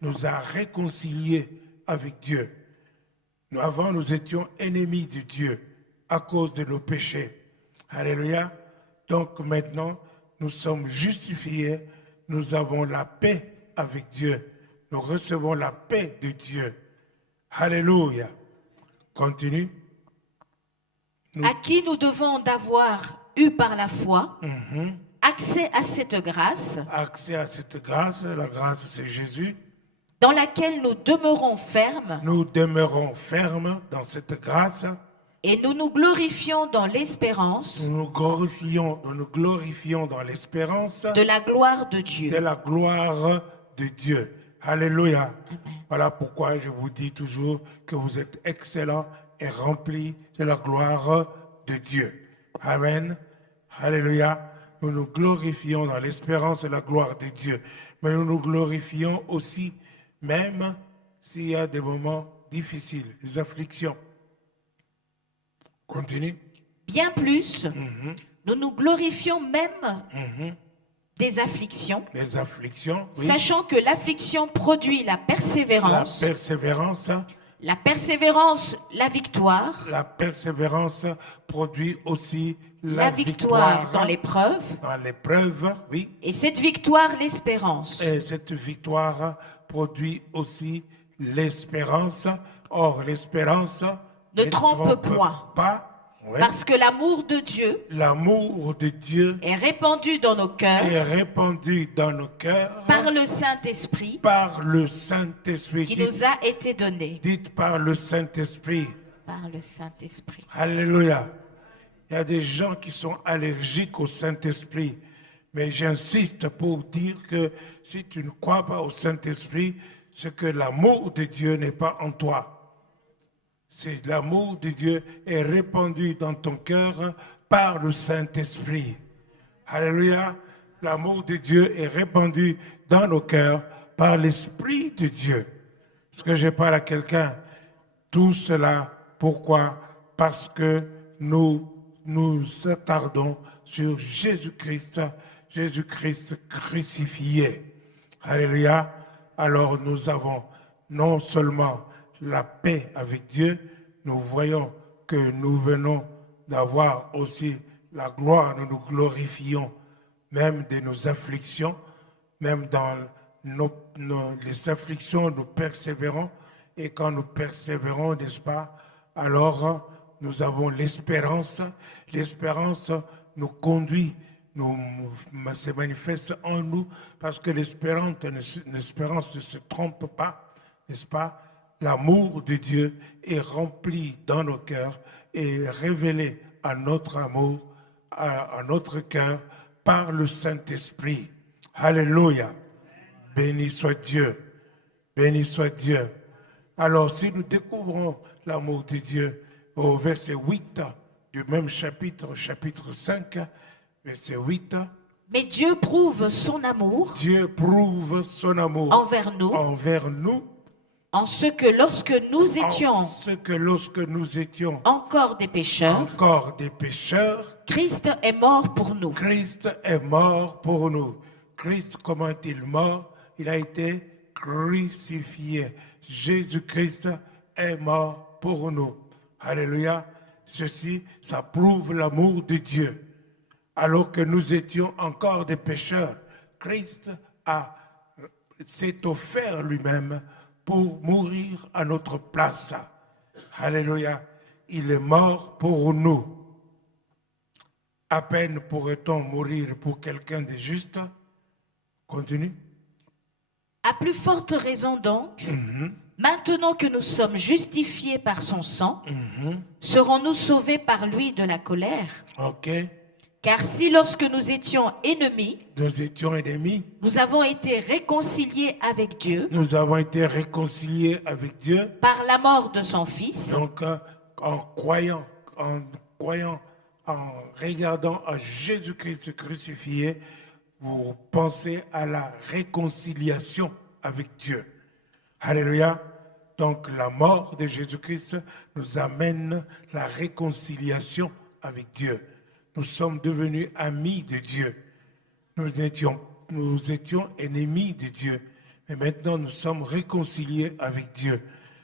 nous a réconciliés avec Dieu. Avant, nous étions ennemis de Dieu à cause de nos péchés. Alléluia. Donc maintenant, nous sommes justifiés, nous avons la paix avec Dieu. Nous recevons la paix de Dieu. Alléluia. Continue. À qui nous devons d'avoir eu par la foi accès à cette grâce. Accès à cette grâce, la grâce c'est Jésus. Dans laquelle nous demeurons fermes. Nous demeurons fermes dans cette grâce. Et nous nous glorifions dans l'espérance. Nous nous glorifions dans l'espérance. De la gloire de Dieu. De la gloire de Dieu. Alléluia. Amen. Voilà pourquoi je vous dis toujours que vous êtes excellents et remplis de la gloire de Dieu. Amen. Alléluia. Nous nous glorifions dans l'espérance et la gloire de Dieu. Mais nous nous glorifions aussi, même s'il y a des moments difficiles, des afflictions. Continue. Bien plus, nous nous glorifions même des afflictions. Les afflictions, oui. Sachant que l'affliction produit la persévérance. La persévérance. La persévérance, la victoire. La persévérance produit aussi la victoire dans l'épreuve. Dans l'épreuve, oui. Et cette victoire, l'espérance. Et cette victoire produit aussi l'espérance. Or, l'espérance ne trompe point. Pas. Ouais. Parce que l'amour de Dieu est répandu dans nos cœurs. Par le Saint-Esprit. Par le Saint-Esprit. Qui nous a été donné. Dites par le Saint-Esprit. Par le Saint-Esprit. Alléluia. Il y a des gens qui sont allergiques au Saint-Esprit. Mais j'insiste pour dire que si tu ne crois pas au Saint-Esprit, c'est que l'amour de Dieu n'est pas en toi. C'est l'amour de Dieu est répandu dans ton cœur par le Saint-Esprit. Alléluia. L'amour de Dieu est répandu dans nos cœurs par l'Esprit de Dieu. Est-ce que je parle à quelqu'un? Tout cela, pourquoi? Parce que nous nous attardons sur Jésus-Christ, Jésus-Christ crucifié. Alléluia. Alors nous avons non seulement la paix avec Dieu, nous voyons que nous venons d'avoir aussi la gloire, nous nous glorifions même de nos afflictions, même dans les afflictions, nous persévérons, et quand nous persévérons, n'est-ce pas, alors nous avons l'espérance, l'espérance nous conduit, se manifeste en nous, parce que l'espérance ne se trompe pas, n'est-ce pas? L'amour de Dieu est rempli dans nos cœurs et révélé à notre amour, à notre cœur par le Saint-Esprit. Alléluia. Béni soit Dieu. Béni soit Dieu. Alors, si nous découvrons l'amour de Dieu au verset 8 du même chapitre, chapitre 5, verset 8. Mais Dieu prouve son amour. Dieu prouve son amour envers nous. En ce que lorsque nous étions encore des pécheurs, Christ est mort pour nous. Christ est mort pour nous. Christ, comment est-il mort? Il a été crucifié. Jésus-Christ est mort pour nous. Alléluia. Ceci, ça prouve l'amour de Dieu. Alors que nous étions encore des pécheurs, Christ s'est offert lui-même pour mourir à notre place. Alléluia. Il est mort pour nous. À peine pourrait-on mourir pour quelqu'un de juste. Continue. À plus forte raison donc, maintenant que nous sommes justifiés par son sang, serons-nous sauvés par lui de la colère? Ok. Car si lorsque nous étions ennemis, nous avons été réconciliés avec Dieu, par la mort de son Fils, donc en croyant, en regardant à Jésus-Christ crucifié, vous pensez à la réconciliation avec Dieu. Alléluia. Donc la mort de Jésus-Christ nous amène la réconciliation avec Dieu. Nous sommes devenus amis de Dieu. Nous étions ennemis de Dieu. Et maintenant, nous sommes réconciliés avec Dieu.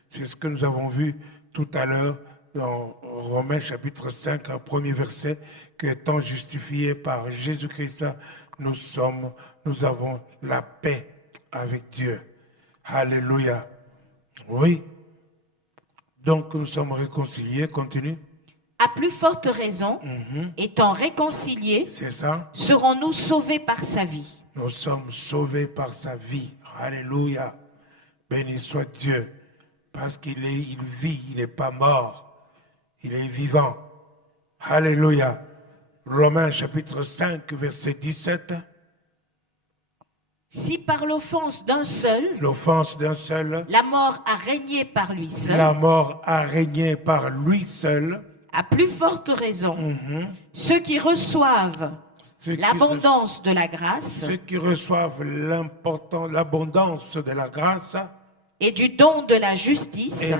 C'est ce que nous avons vu tout à l'heure dans Romains chapitre 5, un premier verset, que étant justifiés par Jésus-Christ, nous avons la paix avec Dieu. Alléluia. Oui. Donc, nous sommes réconciliés. Continue. À plus forte raison, étant réconciliés, C'est ça. serons-nous sauvés par sa vie. Nous sommes sauvés par sa vie. Alléluia. Béni soit Dieu. Parce il vit, il n'est pas mort. Il est vivant. Alléluia. Romains chapitre 5, verset 17. Si par l'offense d'un seul, la mort a régné par lui seul, à plus forte raison, ceux qui reçoivent l'abondance de la grâce, l'abondance de la grâce et du don de la justice,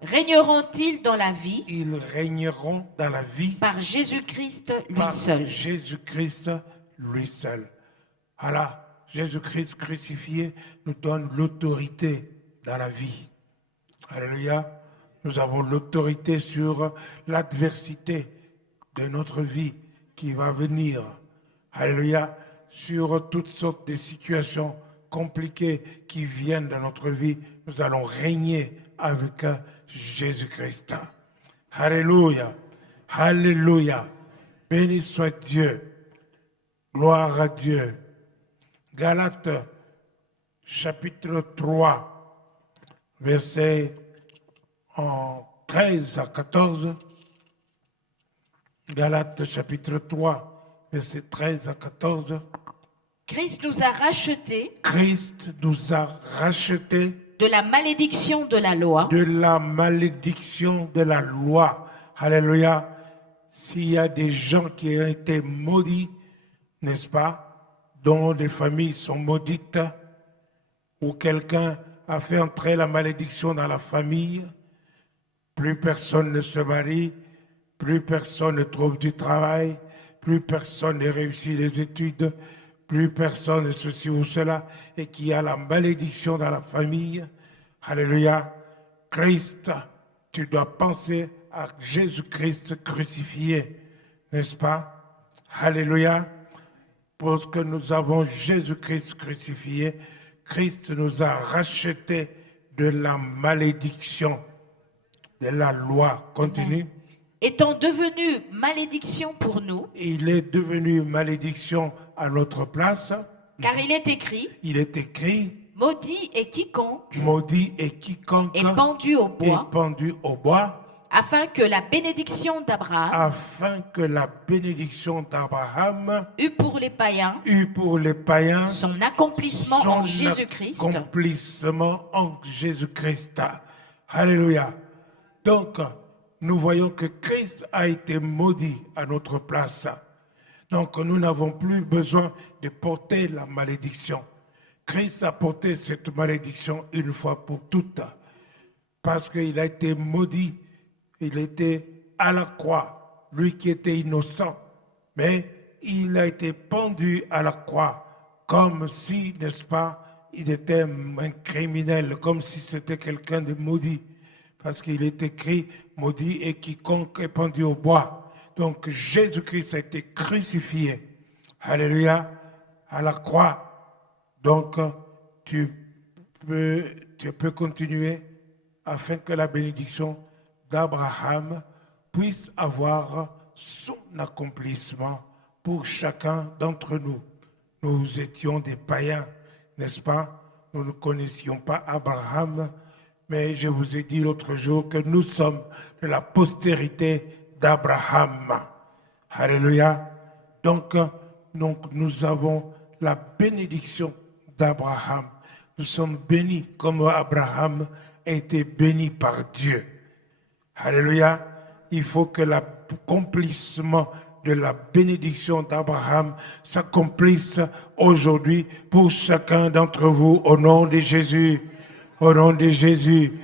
régneront-ils dans la vie? Ils régneront dans la vie par Jésus-Christ lui par seul. Jésus-Christ lui seul. Alors, Jésus-Christ crucifié nous donne l'autorité dans la vie. Alléluia. Nous avons l'autorité sur l'adversité de notre vie qui va venir. Alléluia. Sur toutes sortes de situations compliquées qui viennent dans notre vie, nous allons régner avec Jésus-Christ. Alléluia. Alléluia. Béni soit Dieu. Gloire à Dieu. Galates chapitre 3, versets 13 à 14. Galates chapitre 3, versets 13 à 14. Christ nous a rachetés. Christ nous a rachetés de la malédiction de la loi. De la malédiction de la loi. Alléluia. S'il y a des gens qui ont été maudits, n'est-ce pas, dont des familles sont maudites, ou quelqu'un a fait entrer la malédiction dans la famille, plus personne ne se marie, plus personne ne trouve du travail, plus personne ne réussit les études, plus personne ne ceci ou cela, et qui a la malédiction dans la famille. Alléluia. Christ, tu dois penser à Jésus-Christ crucifié, n'est-ce pas? Alléluia. Parce que nous avons Jésus-Christ crucifié, Christ nous a rachetés de la malédiction de la loi. Continue. Amen. Étant devenu malédiction pour nous. Il est devenu malédiction à notre place. Car il est écrit. Il est écrit. Maudit est quiconque. Maudit est quiconque. Est pendu au bois. Est pendu au bois. Afin que la bénédiction d'Abraham eût pour les païens son accomplissement en Jésus-Christ. Alléluia. Donc, nous voyons que Christ a été maudit à notre place. Donc, nous n'avons plus besoin de porter la malédiction. Christ a porté cette malédiction une fois pour toutes. Parce qu'il a été maudit. Il était à la croix, lui qui était innocent, mais il a été pendu à la croix comme si, n'est-ce pas, il était un criminel, comme si c'était quelqu'un de maudit, parce qu'il est écrit, maudit et quiconque est pendu au bois. Donc Jésus-Christ a été crucifié, alléluia, à la croix. Donc tu peux continuer afin que la bénédiction d'Abraham puisse avoir son accomplissement pour chacun d'entre nous. Nous étions des païens, n'est-ce pas? Nous ne connaissions pas Abraham, mais je vous ai dit l'autre jour que nous sommes de la postérité d'Abraham. Alléluia. Donc, nous avons la bénédiction d'Abraham. Nous sommes bénis comme Abraham a été béni par Dieu. Alléluia. Il faut que l'accomplissement de la bénédiction d'Abraham s'accomplisse aujourd'hui pour chacun d'entre vous au nom de Jésus. Au nom de Jésus.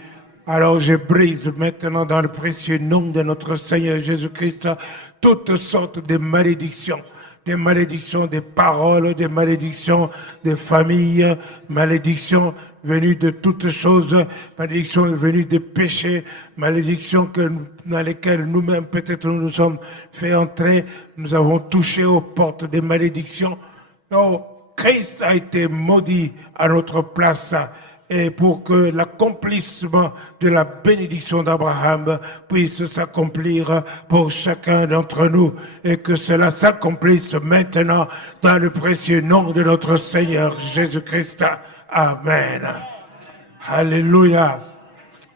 Alors je brise maintenant dans le précieux nom de notre Seigneur Jésus-Christ toutes sortes de malédictions, des malédictions des paroles, des malédictions des familles, malédictions venues de toutes choses, malédictions venues des péchés, malédictions dans lesquelles nous-mêmes peut-être nous nous sommes fait entrer, nous avons touché aux portes des malédictions. Oh, Christ a été maudit à notre place et pour que l'accomplissement de la bénédiction d'Abraham puisse s'accomplir pour chacun d'entre nous et que cela s'accomplisse maintenant dans le précieux nom de notre Seigneur Jésus-Christ. Amen. Alléluia.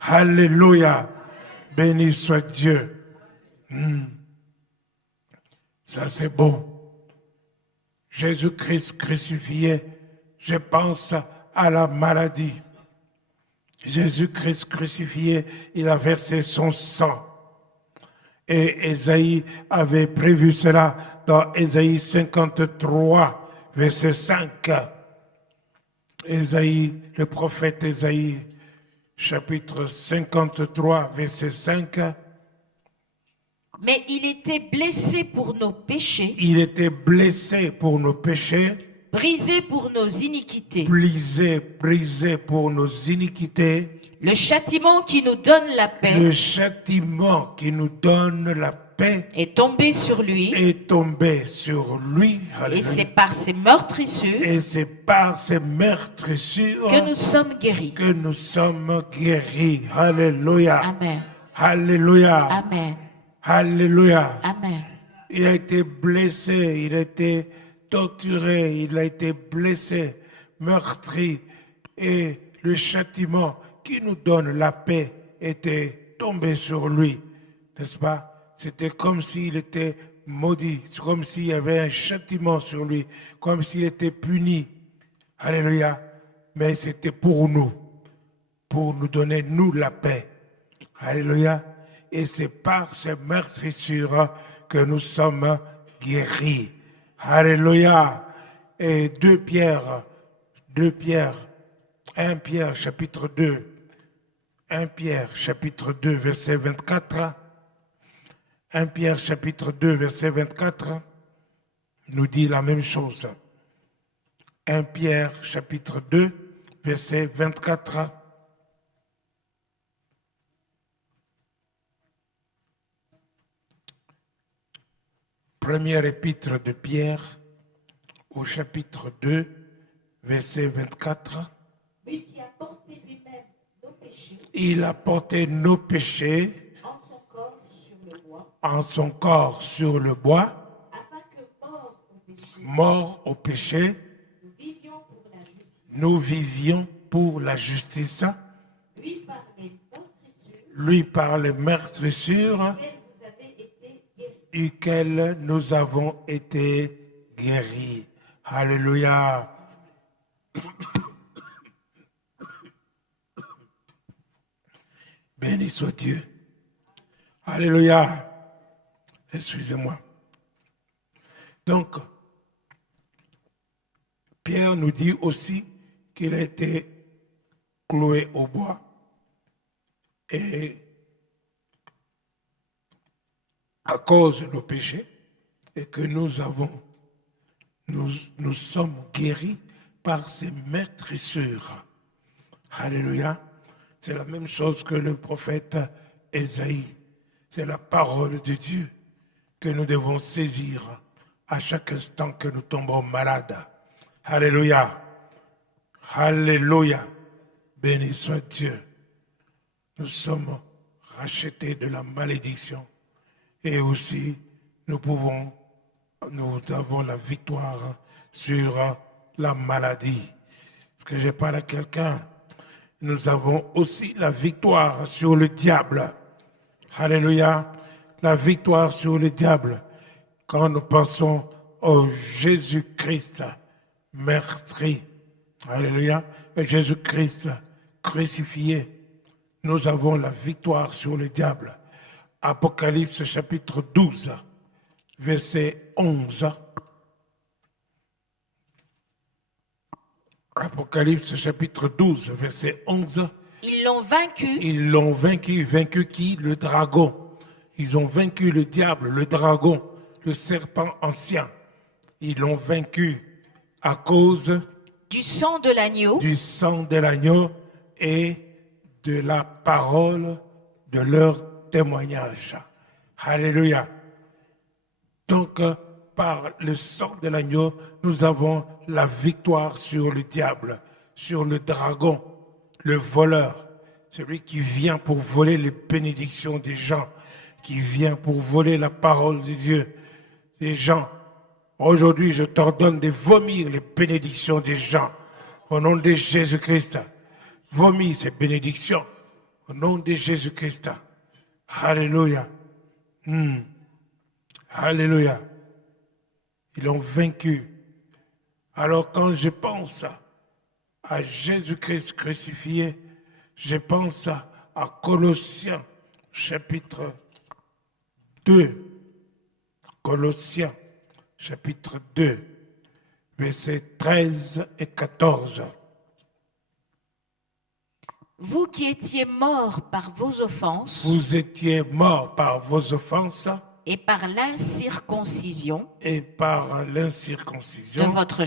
Alléluia. Béni soit Dieu. Ça c'est beau. Jésus-Christ crucifié, je pense à la maladie. Jésus-Christ crucifié, il a versé son sang. Et Ésaïe avait prévu cela dans Ésaïe 53, verset 5. Ésaïe, le prophète Ésaïe, chapitre 53, verset 5. Mais il était blessé pour nos péchés. Il était blessé pour nos péchés. Brisé pour nos iniquités. Brisé pour nos iniquités. Le châtiment qui nous donne la paix. Le châtiment qui nous donne la paix. Est tombé sur lui. Est tombé sur lui. Et c'est par ses meurtrissures. Et c'est par ses meurtrissures. Que nous sommes guéris. Que nous sommes guéris. Alléluia. Amen. Alléluia. Amen. Alléluia. Amen. Il a été blessé, il a été torturé, il a été blessé, meurtri. Et le châtiment qui nous donne la paix était tombé sur lui. N'est-ce pas? C'était comme s'il était maudit, comme s'il y avait un châtiment sur lui, comme s'il était puni. Alléluia. Mais c'était pour nous donner, nous, la paix. Alléluia. Et c'est par ces meurtrissures que nous sommes guéris. Alléluia. Et 1 Pierre, chapitre 2, 1 Pierre, chapitre 2, verset 24. 1 Pierre, chapitre 2, verset 24, nous dit la même chose. 1 Pierre, chapitre 2, verset 24. Première épître de Pierre, au chapitre 2, verset 24. Lui qui a porté lui-même nos péchés. Il a porté nos péchés en son corps sur le bois, afin que mort au péché, nous vivions pour la justice. Lui par les meurtrissures, duquel nous avons été guéris. Alléluia. Béni soit Dieu. Alléluia. Excusez-moi. Donc, Pierre nous dit aussi qu'il a été cloué au bois et à cause de nos péchés et que nous sommes guéris par ses meurtrissures. Alléluia. C'est la même chose que le prophète Ésaïe. C'est la parole de Dieu que nous devons saisir à chaque instant que nous tombons malades. Alléluia. Alléluia. Béni soit Dieu. Nous sommes rachetés de la malédiction. Et aussi, nous avons la victoire sur la maladie. Parce que je parle à quelqu'un. Nous avons aussi la victoire sur le diable. Alléluia. La victoire sur le diable. Quand nous pensons au Jésus-Christ meurtri. Alléluia. Et Jésus-Christ crucifié. Nous avons la victoire sur le diable. Apocalypse chapitre 12, verset 11. Apocalypse chapitre 12, verset 11. Ils l'ont vaincu. Ils l'ont vaincu. Vaincu qui? Le dragon. Ils ont vaincu le diable, le dragon, le serpent ancien. Ils l'ont vaincu à cause du sang de l'agneau du sang de l'agneau et de la parole de leur témoignage. Alléluia. Donc, par le sang de l'agneau, nous avons la victoire sur le diable, sur le dragon, le voleur, celui qui vient pour voler les bénédictions des gens, qui vient pour voler la parole de Dieu. Des gens, aujourd'hui, je t'ordonne de vomir les bénédictions des gens. Au nom de Jésus-Christ, vomis ces bénédictions. Au nom de Jésus-Christ. Alléluia. Alléluia. Ils l'ont vaincu. Alors quand je pense à Jésus-Christ crucifié, je pense à Colossiens chapitre 2. Colossiens chapitre 2, versets 13 et 14. Vous qui étiez morts par vos offenses Vous étiez morts par vos offenses et par l'incirconcision et par de l'incirconcision votre